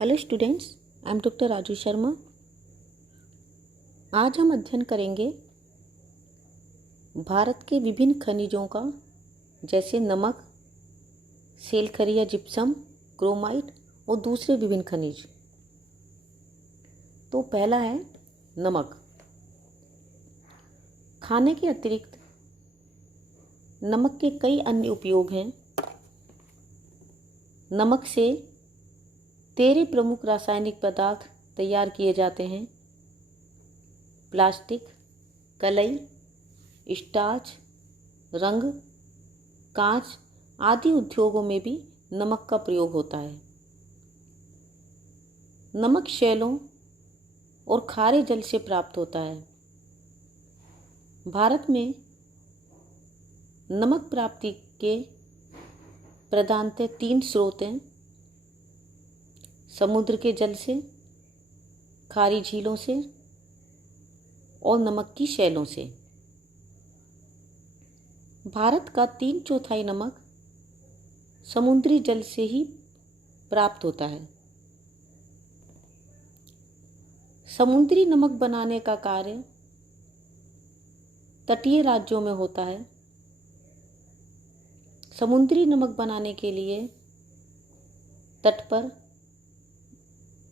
Hello students, I am doctor Raju Sharma. आज हम अध्ययन करेंगे भारत के विभिन्न खनिजों का, जैसे नमक, सेलखरी या जिप्सम, क्रोमाइट और दूसरे विभिन्न खनिज। तो पहला है नमक। खाने के अतिरिक्त नमक के कई अन्य उपयोग हैं। नमक से 13 प्रमुख रासायनिक पदार्थ तैयार किए जाते हैं। प्लास्टिक, कलई, स्टार्च, रंग, कांच आदि उद्योगों में भी नमक का प्रयोग होता है। नमक शैलों और खारे जल से प्राप्त होता है। भारत में नमक प्राप्ति के प्रधानतः 3 स्रोत हैं: समुद्र के जल से, खारी झीलों से और नमक की शैलों से। भारत का 3/4 नमक समुद्री जल से ही प्राप्त होता है। समुद्री नमक बनाने का कार्य तटीय राज्यों में होता है। समुद्री नमक बनाने के लिए तट पर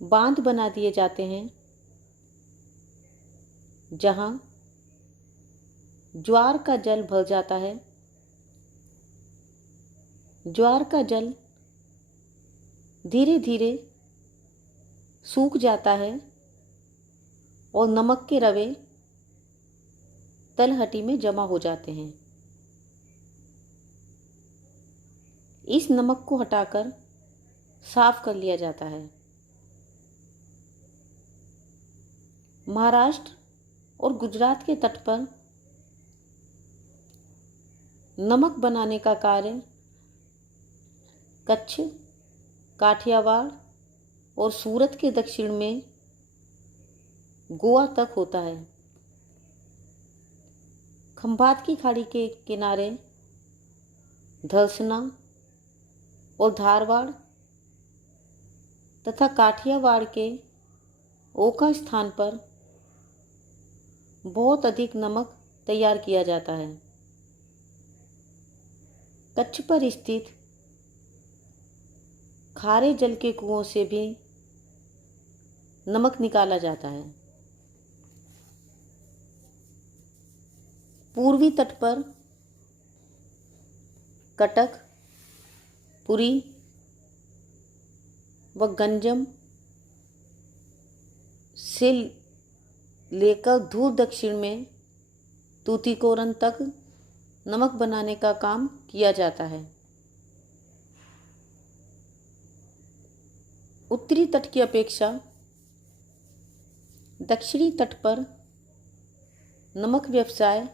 बांध बना दिए जाते हैं, जहां ज्वार का जल भर जाता है। ज्वार का जल धीरे धीरे सूख जाता है और नमक के रवे तलहटी में जमा हो जाते हैं। इस नमक को हटाकर साफ कर लिया जाता है। महाराष्ट्र और गुजरात के तट पर नमक बनाने का कार्य कच्छ, काठियावाड़ और सूरत के दक्षिण में गोवा तक होता है। खंभात की खाड़ी के किनारे धरसना और धारवाड़ तथा काठियावाड़ के ओखा स्थान पर बहुत अधिक नमक तैयार किया जाता है। कच्छ पर स्थित खारे जल के कुओं से भी नमक निकाला जाता है। पूर्वी तट पर कटक, पुरी व गंजम से लेकर दूर दक्षिण में तूतीकोरन तक नमक बनाने का काम किया जाता है। उत्तरी तट की अपेक्षा दक्षिणी तट पर नमक व्यवसाय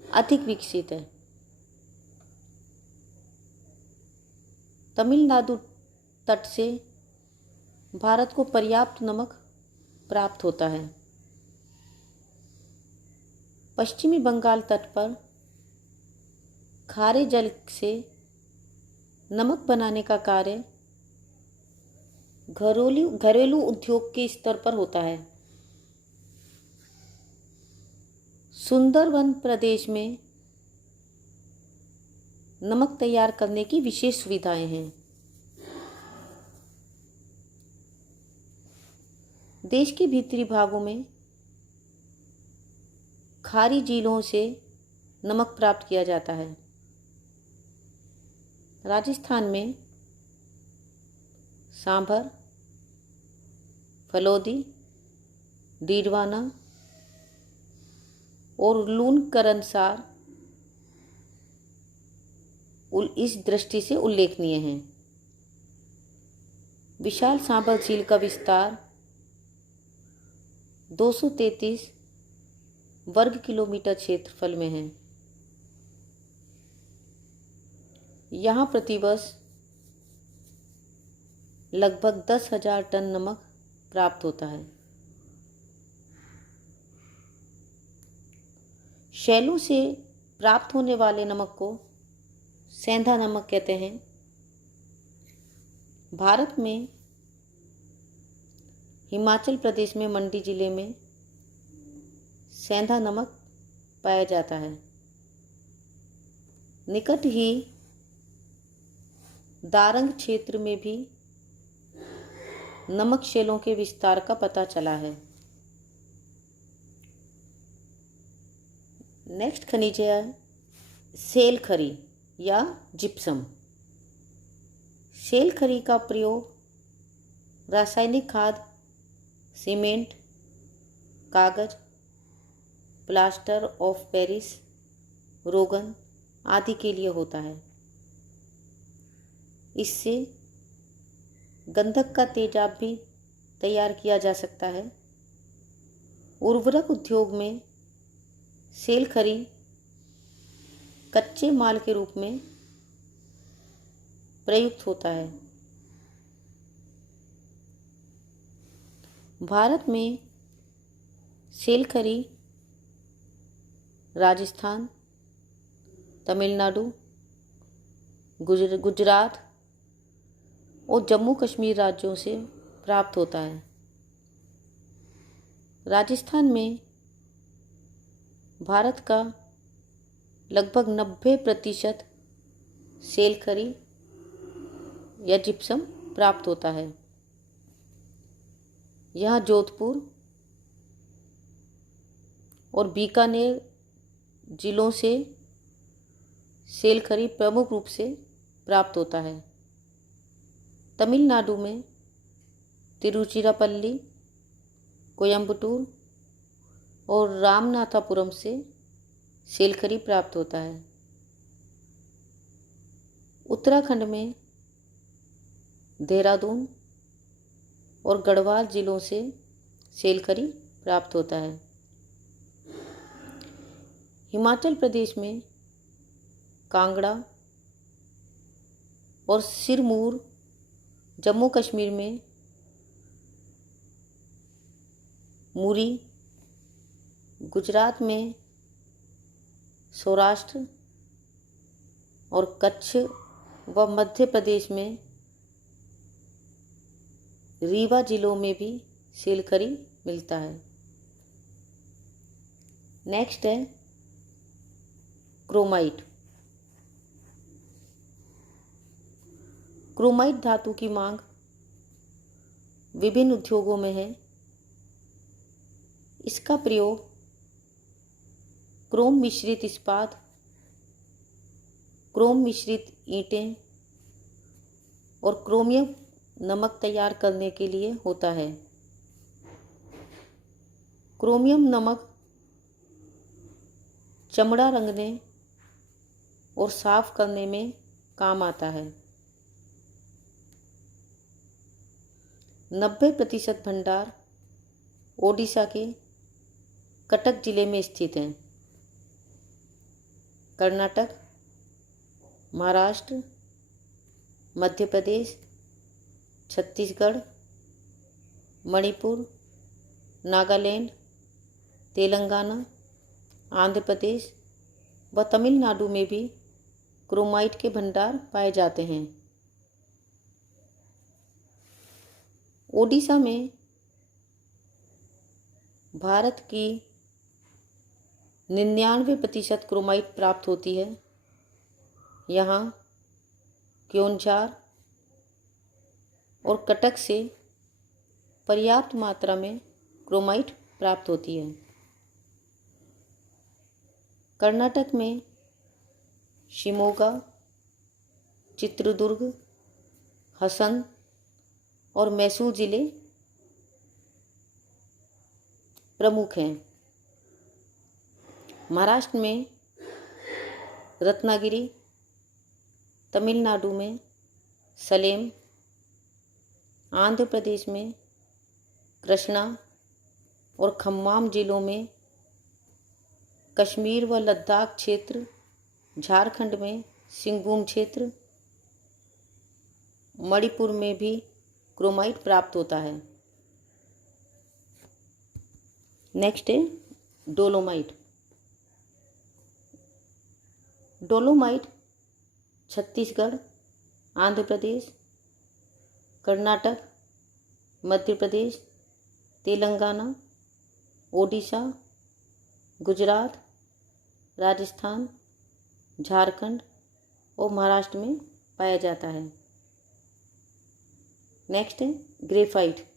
अधिक विकसित है। तमिलनाडु तट से भारत को पर्याप्त नमक प्राप्त होता है। पश्चिमी बंगाल तट पर खारे जल से नमक बनाने का कार्य घरेलू उद्योग के स्तर पर होता है। सुंदरवन प्रदेश में नमक तैयार करने की विशेष सुविधाएं हैं। देश के भीतरी भागों में खारी झीलों से नमक प्राप्त किया जाता है। राजस्थान में सांभर, फलोदी, डीडवाना और लूनकरनसार इस दृष्टि से उल्लेखनीय हैं। विशाल सांभर झील का विस्तार 233 वर्ग किलोमीटर क्षेत्रफल में है। यहाँ प्रतिवर्ष लगभग 10,000 टन नमक प्राप्त होता है। शैलों से प्राप्त होने वाले नमक को सेंधा नमक कहते हैं। भारत में हिमाचल प्रदेश में मंडी जिले में सेंधा नमक पाया जाता है। निकट ही दारंग क्षेत्र में भी नमक शेलों के विस्तार का पता चला है। नेक्स्ट खनिज है सेल खरी या जिप्सम। सेल खरी का प्रयोग रासायनिक खाद, सीमेंट, कागज, प्लास्टर ऑफ पेरिस, रोगन आदि के लिए होता है। इससे गंधक का तेजाब भी तैयार किया जा सकता है। उर्वरक उद्योग में सेल खरी कच्चे माल के रूप में प्रयुक्त होता है। भारत में सेल खरी राजस्थान, तमिलनाडु, गुजरात और जम्मू कश्मीर राज्यों से प्राप्त होता है। राजस्थान में भारत का लगभग 90% सेल खरी या जिप्सम प्राप्त होता है। यहाँ जोधपुर और बीकानेर जिलों से सेल खरी प्रमुख रूप से प्राप्त होता है। तमिलनाडु में तिरुचिरापल्ली, कोयम्बटूर और रामनाथापुरम से सेल खरी प्राप्त होता है। उत्तराखंड में देहरादून और गढ़वाल जिलों से सेल खरी प्राप्त होता है। हिमाचल प्रदेश में कांगड़ा और सिरमौर, जम्मू कश्मीर में मुरी, गुजरात में सौराष्ट्र और कच्छ व मध्य प्रदेश में रीवा जिलों में भी सेल खरी मिलता है। नेक्स्ट है क्रोमाइट। क्रोमाइट धातु की मांग विभिन्न उद्योगों में है। इसका प्रयोग क्रोम मिश्रित इस्पात, क्रोम मिश्रित ईंटें और क्रोमियम नमक तैयार करने के लिए होता है। क्रोमियम नमक चमड़ा रंगने और साफ करने में काम आता है। 90% भंडार ओडिशा के कटक जिले में स्थित हैं। कर्नाटक, महाराष्ट्र, मध्य प्रदेश, छत्तीसगढ़, मणिपुर, नागालैंड, तेलंगाना, आंध्र प्रदेश व तमिलनाडु में भी क्रोमाइट के भंडार पाए जाते हैं। ओडिशा में भारत की 99% क्रोमाइट प्राप्त होती है। यहाँ क्योंझार और कटक से पर्याप्त मात्रा में क्रोमाइट प्राप्त होती है। कर्नाटक में शिमोगा, चित्रदुर्ग, हसन और मैसूर जिले प्रमुख हैं। महाराष्ट्र में रत्नागिरी, तमिलनाडु में सलेम, आंध्र प्रदेश में कृष्णा और खम्माम जिलों में, कश्मीर व लद्दाख क्षेत्र, झारखंड में सिंहभूम क्षेत्र, मणिपुर में भी क्रोमाइट प्राप्त होता है। नेक्स्ट है डोलोमाइट। डोलोमाइट छत्तीसगढ़, आंध्र प्रदेश, कर्नाटक, मध्य प्रदेश, तेलंगाना, ओडिशा, गुजरात, राजस्थान, झारखंड और महाराष्ट्र में पाया जाता है। नेक्स्ट है ग्रेफाइट।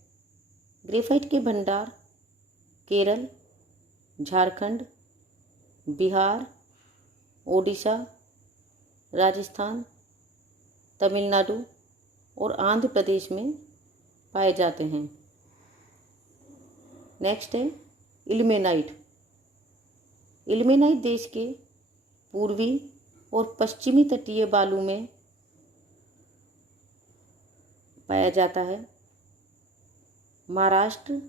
ग्रेफाइट के भंडार केरल, झारखंड, बिहार, ओडिशा, राजस्थान, तमिलनाडु और आंध्र प्रदेश में पाए जाते हैं। नेक्स्ट है इल्मेनाइट। इल्मेनाइट देश के पूर्वी और पश्चिमी तटीय बालू में पाया जाता है। महाराष्ट्र,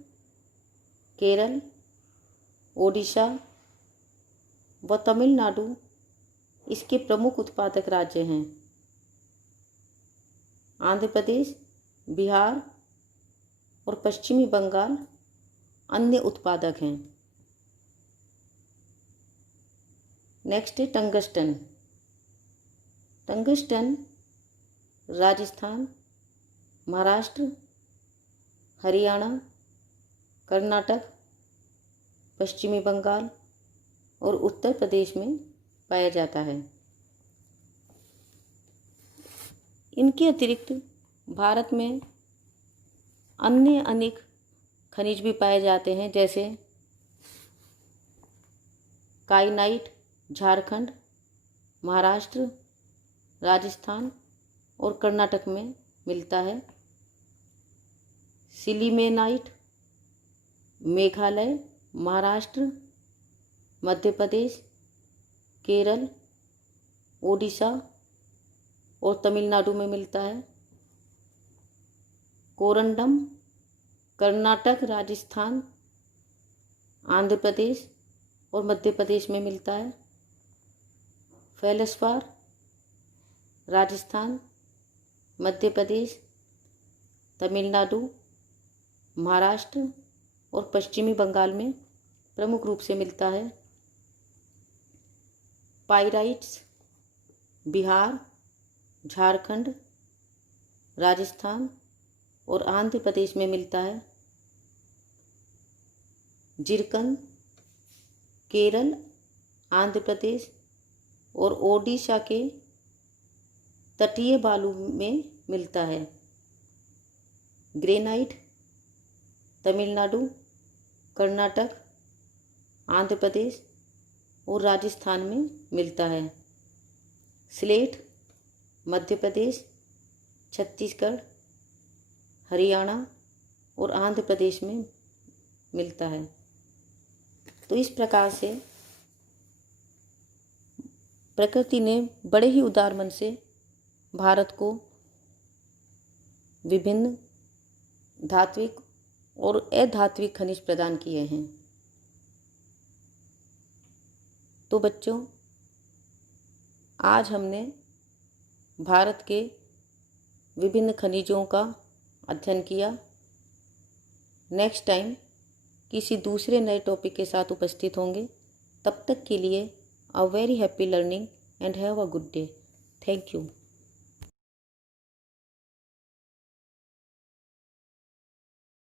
केरल, ओडिशा व तमिलनाडु इसके प्रमुख उत्पादक राज्य हैं। आंध्र प्रदेश, बिहार और पश्चिमी बंगाल अन्य उत्पादक हैं। नेक्स्ट है टंगस्टन। टंगस्टन राजस्थान, महाराष्ट्र, हरियाणा, कर्नाटक, पश्चिमी बंगाल और उत्तर प्रदेश में पाया जाता है। इनके अतिरिक्त भारत में अन्य अनेक खनिज भी पाए जाते हैं, जैसे काइनाइट झारखंड, महाराष्ट्र, राजस्थान और कर्नाटक में मिलता है। सिलीमेनाइट मेघालय, महाराष्ट्र, मध्य प्रदेश, केरल, ओडिशा और तमिलनाडु में मिलता है। कोरंडम कर्नाटक, राजस्थान, आंध्र प्रदेश और मध्य प्रदेश में मिलता है। फेल्सपार राजस्थान, मध्य प्रदेश, तमिलनाडु, महाराष्ट्र और पश्चिमी बंगाल में प्रमुख रूप से मिलता है। पाइराइट्स बिहार, झारखंड, राजस्थान और आंध्र प्रदेश में मिलता है। जिरकन केरल, आंध्र प्रदेश और ओडिशा के तटीय बालू में मिलता है। ग्रेनाइट तमिलनाडु, कर्नाटक, आंध्र प्रदेश और राजस्थान में मिलता है। स्लेट मध्य प्रदेश, छत्तीसगढ़, हरियाणा और आंध्र प्रदेश में मिलता है। तो इस प्रकार से प्रकृति ने बड़े ही उदार मन से भारत को विभिन्न धात्विक और अधात्विक खनिज प्रदान किए हैं। तो बच्चों, आज हमने भारत के विभिन्न खनिजों का अध्ययन किया। नेक्स्ट टाइम किसी दूसरे नए टॉपिक के साथ उपस्थित होंगे। तब तक के लिए a very happy learning and have a good day. Thank you.